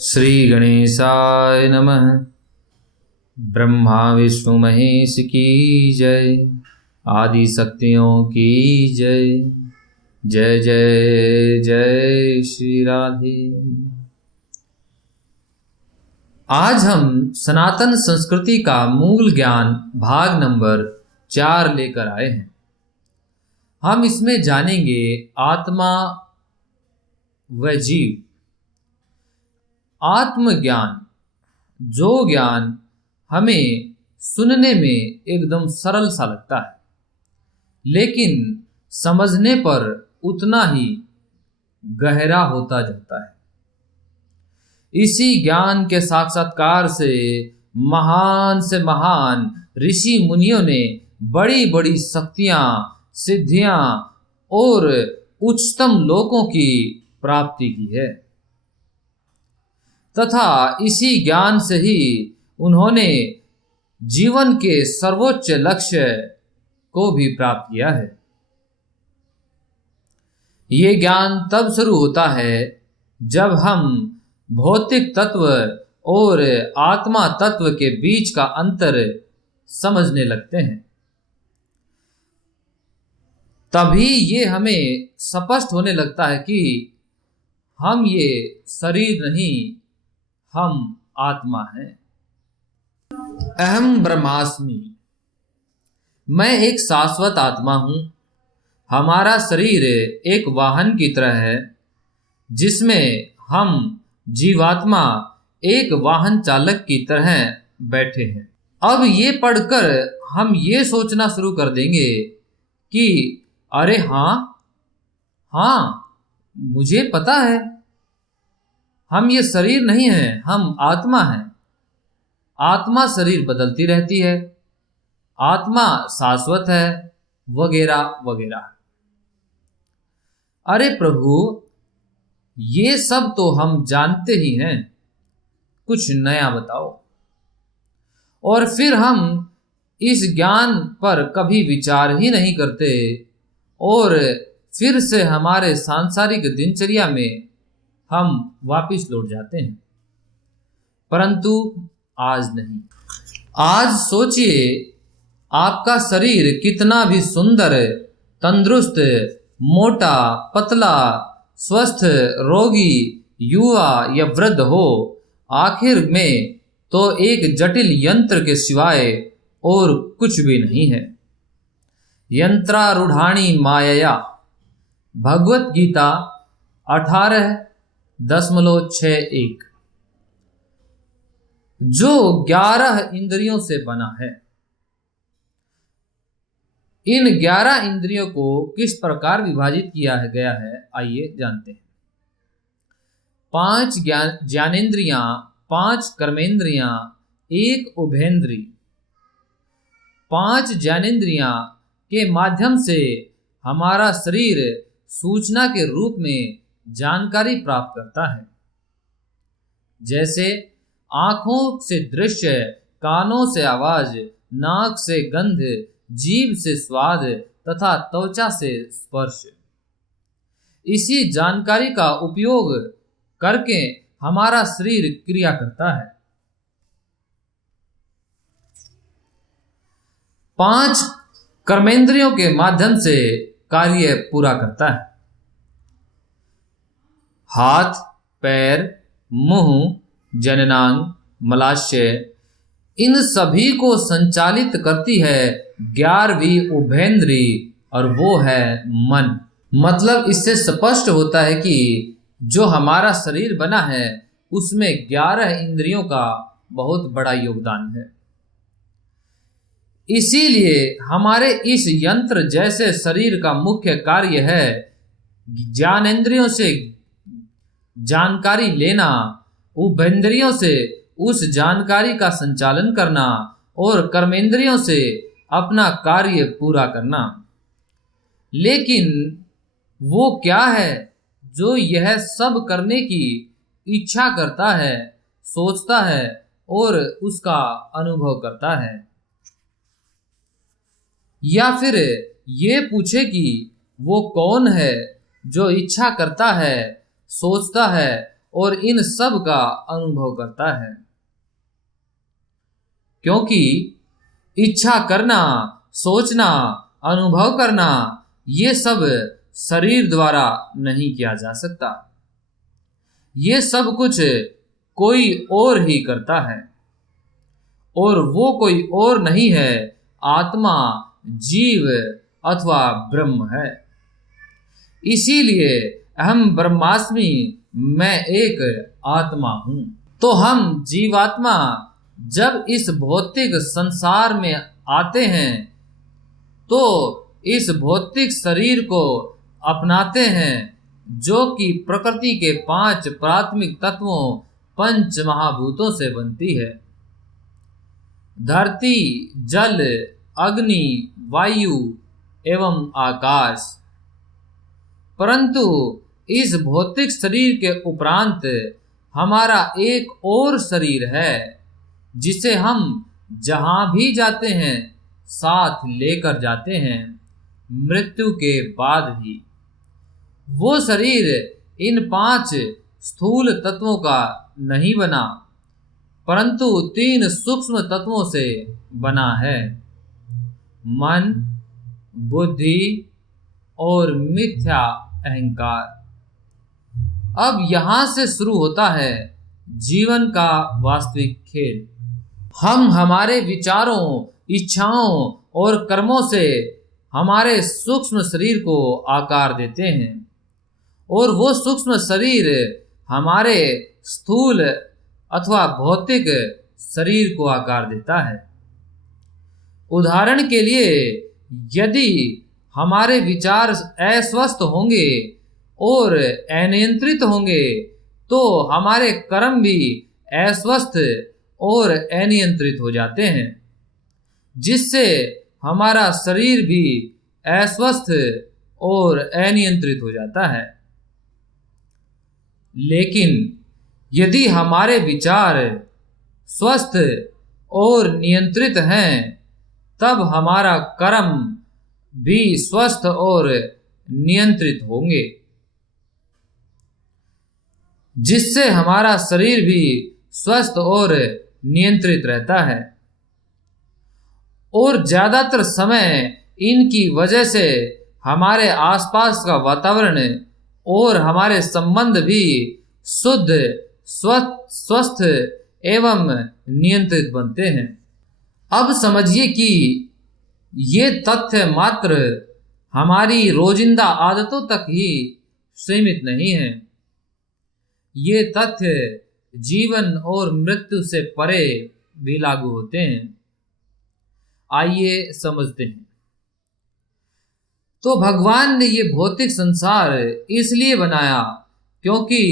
श्री गणेशाय नमः। ब्रह्मा विष्णु महेश की जय, आदि शक्तियों की जय। जय जय जय श्री राधे। आज हम सनातन संस्कृति का मूल ज्ञान भाग नंबर 4 लेकर आए हैं। हम इसमें जानेंगे आत्मा व जीव। आत्मज्ञान, जो ज्ञान हमें सुनने में एकदम सरल सा लगता है, लेकिन समझने पर उतना ही गहरा होता जाता है। इसी ज्ञान के साक्षात्कार से महान ऋषि मुनियों ने बड़ी बड़ी शक्तियां, सिद्धियां और उच्चतम लोकों की प्राप्ति की है, तथा इसी ज्ञान से ही उन्होंने जीवन के सर्वोच्च लक्ष्य को भी प्राप्त किया है। ये ज्ञान तब शुरू होता है जब हम भौतिक तत्व और आत्मा तत्व के बीच का अंतर समझने लगते हैं। तभी ये हमें स्पष्ट होने लगता है कि हम ये शरीर नहीं, हम आत्मा हैं। अहम ब्रह्मास्मि, मैं एक शाश्वत आत्मा हूं। हमारा शरीर एक वाहन की तरह है, जिसमें हम जीवात्मा एक वाहन चालक की तरह बैठे हैं। अब ये पढ़कर हम ये सोचना शुरू कर देंगे कि अरे हाँ, मुझे पता है, हम ये शरीर नहीं हैं, हम आत्मा हैं। आत्मा शरीर बदलती रहती है, आत्मा शाश्वत है, वगैरह वगैरह। अरे प्रभु, ये सब तो हम जानते ही हैं, कुछ नया बताओ। और फिर हम इस ज्ञान पर कभी विचार ही नहीं करते और फिर से हमारे सांसारिक दिनचर्या में हम वापस लौट जाते हैं। परंतु आज नहीं। आज सोचिए, आपका शरीर कितना भी सुंदर, तंदुरुस्त, मोटा, पतला, स्वस्थ, रोगी, युवा या वृद्ध हो, आखिर में तो एक जटिल यंत्र के सिवाय और कुछ भी नहीं है। यंत्रारूढ़ाणी मायया, भगवत गीता 18.61। जो 11 इंद्रियों से बना है। इन 11 इंद्रियों को किस प्रकार विभाजित किया गया है, आइए जानते हैं। 5 ज्ञानेंद्रियां, 5 कर्मेंद्रियां, 1 उभयेंद्री। 5 ज्ञानेंद्रियां के माध्यम से हमारा शरीर सूचना के रूप में जानकारी प्राप्त करता है, जैसे आंखों से दृश्य, कानों से आवाज, नाक से गंध, जीभ से स्वाद तथा त्वचा से स्पर्श। इसी जानकारी का उपयोग करके हमारा शरीर क्रिया करता है। 5 कर्मेंद्रियों के माध्यम से कार्य पूरा करता है। हाथ, पैर, मुंह, जननांग, मलाशय, इन सभी को संचालित करती है 11वीं उभयेंद्री, और वो है मन। मतलब इससे स्पष्ट होता है कि जो हमारा शरीर बना है, उसमें 11 इंद्रियों का बहुत बड़ा योगदान है। इसीलिए हमारे इस यंत्र जैसे शरीर का मुख्य कार्य है ज्ञानेंद्रियों से जानकारी लेना, उभयेंद्रियों से उस जानकारी का संचालन करना और कर्मेंद्रियों से अपना कार्य पूरा करना। लेकिन वो क्या है जो यह सब करने की इच्छा करता है, सोचता है और उसका अनुभव करता है? या फिर ये पूछे कि वो कौन है जो इच्छा करता है, सोचता है और इन सब का अनुभव करता है, क्योंकि इच्छा करना, सोचना, अनुभव करना ये सब शरीर द्वारा नहीं किया जा सकता। ये सब कुछ कोई और ही करता है, और वो कोई और नहीं है, आत्मा, जीव अथवा ब्रह्म है। इसीलिए अहम ब्रह्मास्मि, मैं एक आत्मा हूँ। तो हम जीवात्मा जब इस भौतिक संसार में आते हैं तो इस भौतिक शरीर को अपनाते हैं, जो कि प्रकृति के 5 प्राथमिक तत्वों, पंच महाभूतों से बनती है। धरती, जल, अग्नि, वायु एवं आकाश। परंतु इस भौतिक शरीर के उपरांत हमारा एक और शरीर है, जिसे हम जहां भी जाते हैं साथ लेकर जाते हैं, मृत्यु के बाद भी। वो शरीर इन 5 स्थूल तत्वों का नहीं बना, परंतु 3 सूक्ष्म तत्वों से बना है, मन, बुद्धि और मिथ्या अहंकार। अब यहां से शुरू होता है जीवन का वास्तविक खेल। हम हमारे विचारों, इच्छाओं और कर्मों से हमारे सूक्ष्म शरीर को आकार देते हैं, और वो सूक्ष्म शरीर हमारे स्थूल अथवा भौतिक शरीर को आकार देता है। उदाहरण के लिए, यदि हमारे विचार अस्वस्थ होंगे और अनियंत्रित होंगे तो हमारे कर्म भी अस्वस्थ और अनियंत्रित हो जाते हैं, जिससे हमारा शरीर भी अस्वस्थ और अनियंत्रित हो जाता है। लेकिन यदि हमारे विचार स्वस्थ और नियंत्रित हैं, तब हमारा कर्म भी स्वस्थ और नियंत्रित होंगे, जिससे हमारा शरीर भी स्वस्थ और नियंत्रित रहता है। और ज्यादातर समय इनकी वजह से हमारे आसपास का वातावरण और हमारे संबंध भी शुद्ध, स्वस्थ एवं नियंत्रित बनते हैं। अब समझिए कि ये तथ्य मात्र हमारी रोजिंदा आदतों तक ही सीमित नहीं है। ये तथ्य जीवन और मृत्यु से परे भी लागू होते हैं। आइए समझते हैं। तो भगवान ने ये भौतिक संसार इसलिए बनाया क्योंकि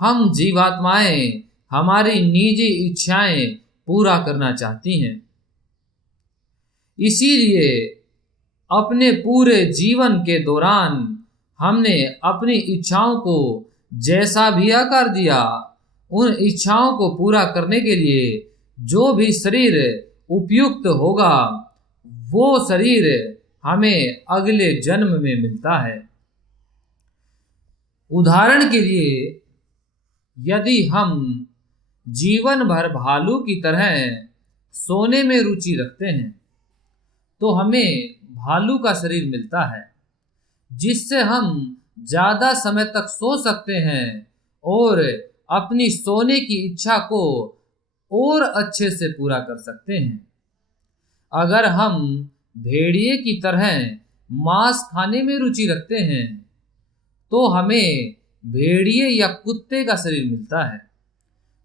हम जीवात्माएं हमारी निजी इच्छाएं पूरा करना चाहती हैं। इसीलिए अपने पूरे जीवन के दौरान हमने अपनी इच्छाओं को जैसा भी आकार दिया, उन इच्छाओं को पूरा करने के लिए जो भी शरीर उपयुक्त होगा, वो शरीर हमें अगले जन्म में मिलता है। उदाहरण के लिए, यदि हम जीवन भर भालू की तरह सोने में रुचि रखते हैं, तो हमें भालू का शरीर मिलता है, जिससे हम ज्यादा समय तक सो सकते हैं और अपनी सोने की इच्छा को और अच्छे से पूरा कर सकते हैं। अगर हम भेड़िए की तरह मांस खाने में रुचि रखते हैं, तो हमें भेड़िए या कुत्ते का शरीर मिलता है,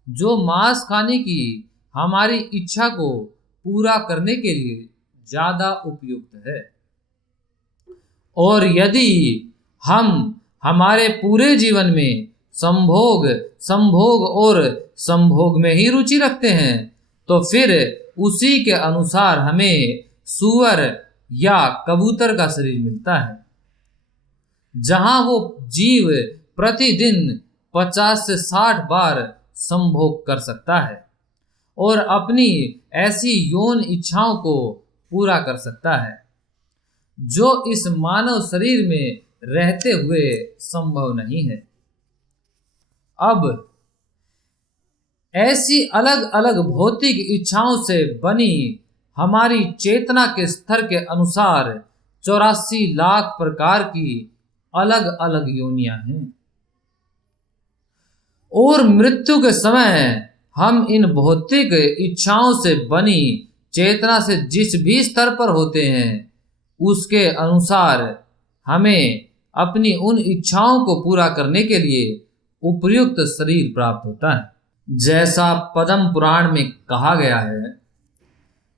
जो मांस खाने की हमारी इच्छा को पूरा करने के लिए ज्यादा उपयुक्त है। और यदि हम हमारे पूरे जीवन में संभोग और संभोग में ही रुचि रखते हैं, तो फिर उसी के अनुसार हमें सूअर या कबूतर का शरीर मिलता है, जहां वो जीव प्रतिदिन 50 से 60 बार संभोग कर सकता है और अपनी ऐसी यौन इच्छाओं को पूरा कर सकता है, जो इस मानव शरीर में रहते हुए संभव नहीं है। अब ऐसी अलग अलग भौतिक इच्छाओं से बनी हमारी चेतना के स्तर के अनुसार 84 लाख प्रकार की अलग अलग योनियां हैं। और मृत्यु के समय हम इन भौतिक इच्छाओं से बनी चेतना से जिस भी स्तर पर होते हैं उसके अनुसार हमें अपनी उन इच्छाओं को पूरा करने के लिए उपयुक्त शरीर प्राप्त होता है। जैसा पद्म पुराण में कहा गया है,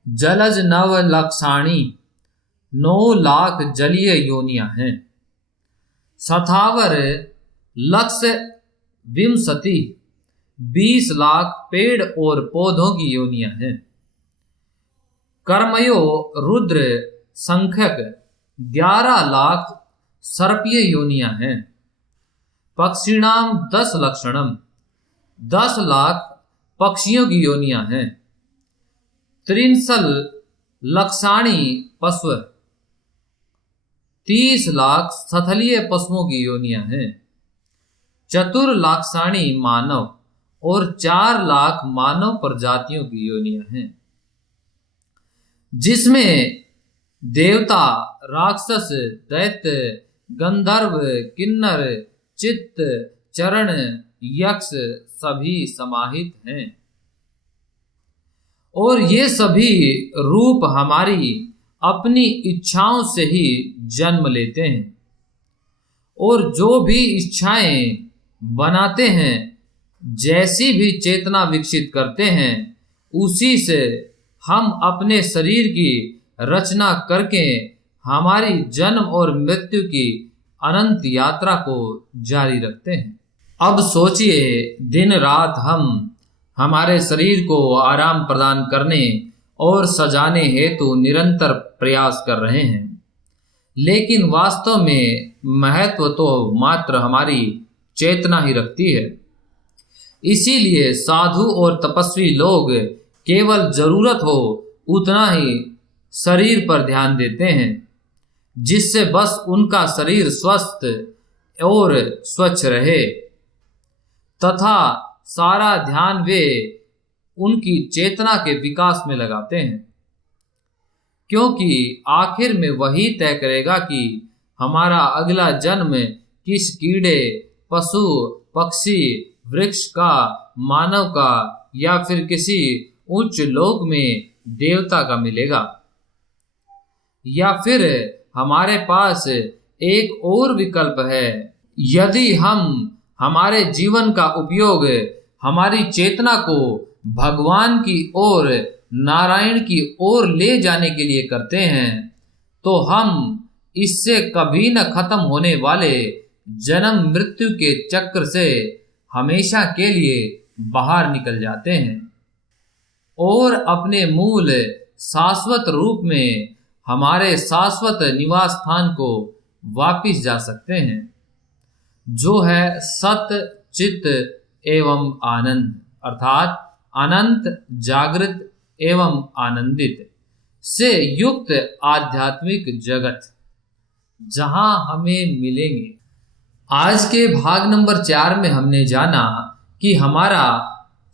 जलज नव लक्षाणी 9 लाख जलीय योनियां हैं, सथावर लक्ष्य विंशति 20 लाख पेड़ और पौधों की योनियां हैं, कर्मयो रुद्र संख्यक 11 लाख सर्पीय योनियां हैं, पक्षिणाम 10 लक्षणम 10 लाख पक्षियों की योनियां हैं, त्रिंसल लक्षाणी पशु 30 लाख स्थलीय पशुओं की योनियां हैं, चतुर्लाक्षाणी मानव और 4 लाख मानव प्रजातियों की योनियां हैं, जिसमें देवता, राक्षस, दैत्य, गंधर्व, किन्नर, चित्त, चरण, यक्ष सभी समाहित हैं। और ये सभी रूप हमारी अपनी इच्छाओं से ही जन्म लेते हैं और जो भी इच्छाएं बनाते हैं, जैसी भी चेतना विकसित करते हैं, उसी से हम अपने शरीर की रचना करके हमारी जन्म और मृत्यु की अनंत यात्रा को जारी रखते हैं। अब सोचिए, दिन रात हम हमारे शरीर को आराम प्रदान करने और सजाने हेतु निरंतर प्रयास कर रहे हैं, लेकिन वास्तव में महत्व तो मात्र हमारी चेतना ही रखती है। इसीलिए साधु और तपस्वी लोग केवल जरूरत हो उतना ही शरीर पर ध्यान देते हैं, जिससे बस उनका शरीर स्वस्थ और स्वच्छ रहे, तथा सारा ध्यान वे उनकी चेतना के विकास में लगाते हैं, क्योंकि आखिर में वही तय करेगा कि हमारा अगला जन्म किस कीड़े, पशु, पक्षी, वृक्ष का, मानव का या फिर किसी उच्च लोक में देवता का मिलेगा। या फिर हमारे पास एक और विकल्प है, यदि हम हमारे जीवन का उपयोग हमारी चेतना को भगवान की ओर, नारायण की ओर ले जाने के लिए करते हैं, तो हम इससे कभी न खत्म होने वाले जन्म मृत्यु के चक्र से हमेशा के लिए बाहर निकल जाते हैं और अपने मूल शाश्वत रूप में हमारे शाश्वत निवास स्थान को वापिस जा सकते हैं, जो है सत चित एवं आनंद, अर्थात अनंत, जागृत एवं आनंदित से युक्त आध्यात्मिक जगत, जहां हमें मिलेंगे। आज के भाग नंबर 4 में हमने जाना कि हमारा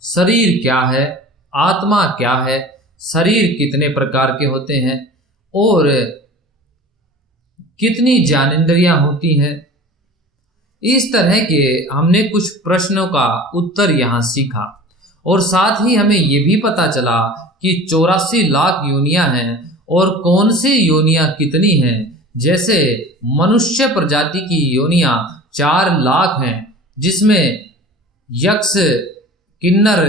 शरीर क्या है, आत्मा क्या है, शरीर कितने प्रकार के होते हैं और कितनी ज्ञानेंद्रियां होती हैं। इस तरह के हमने कुछ प्रश्नों का उत्तर यहाँ सीखा और साथ ही हमें ये भी पता चला कि 84 लाख योनियां हैं और कौन सी योनियां कितनी हैं। जैसे मनुष्य प्रजाति की योनियां 4 लाख हैं, जिसमें यक्ष, किन्नर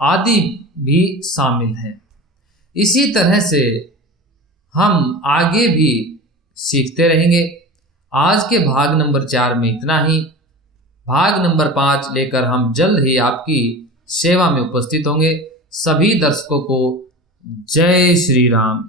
आदि भी शामिल हैं। इसी तरह से हम आगे भी सीखते रहेंगे। आज के भाग नंबर 4 में इतना ही। भाग नंबर 5 लेकर हम जल्द ही आपकी सेवा में उपस्थित होंगे। सभी दर्शकों को जय श्री राम।